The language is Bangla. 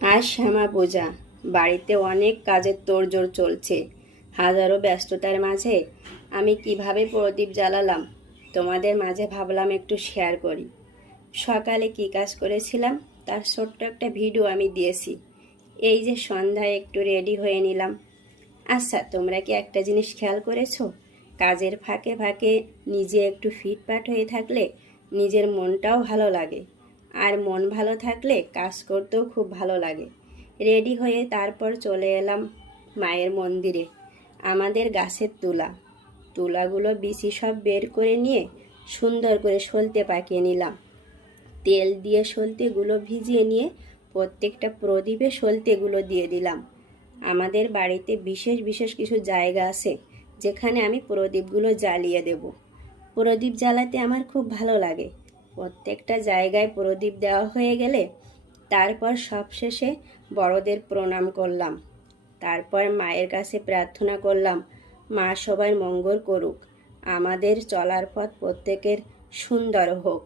আজ শ্যামা পূজা। বাড়িতে অনেক কাজের তোড়জোড় চলছে। হাজারো ব্যস্ততার মাঝে আমি কিভাবে প্রদীপ জ্বালালাম তোমাদের মাঝে ভাবলাম একটু শেয়ার করি। সকালে কি কাজ করেছিলাম তার ছোট্ট একটা ভিডিও আমি দিয়েছি। এই যে সন্ধ্যায় একটু রেডি হয়ে নিলাম। আচ্ছা, তোমরা কি একটা জিনিস খেয়াল করেছো? কাজের ফাঁকে ফাঁকে নিজে একটু ফিটফাট হয়ে থাকলে নিজের মনটাও ভালো লাগে, আর মন ভালো থাকলে কাজ করতেও খুব ভালো লাগে। রেডি হয়ে তারপর চলে এলাম মায়ের মন্দিরে। আমাদের গাছের তুলাগুলো বিচি সব বের করে নিয়ে সুন্দর করে সলতে পাকিয়ে নিলাম। তেল দিয়ে সলতেগুলো ভিজিয়ে নিয়ে প্রত্যেকটা প্রদীপে সলতেগুলো দিয়ে দিলাম। আমাদের বাড়িতে বিশেষ বিশেষ কিছু জায়গা আছে যেখানে আমি প্রদীপগুলো জ্বালিয়ে দেব। প্রদীপ জ্বালাতে আমার খুব ভালো লাগে। প্রত্যেকটা জায়গায় প্রদীপ দেওয়া হয়ে গেলে তারপর সবশেষে বড়দের প্রণাম করলাম। তারপর মায়ের কাছে প্রার্থনা করলাম, মা সবার মঙ্গল করুক, আমাদের চলার পথ প্রত্যেকের সুন্দর হোক।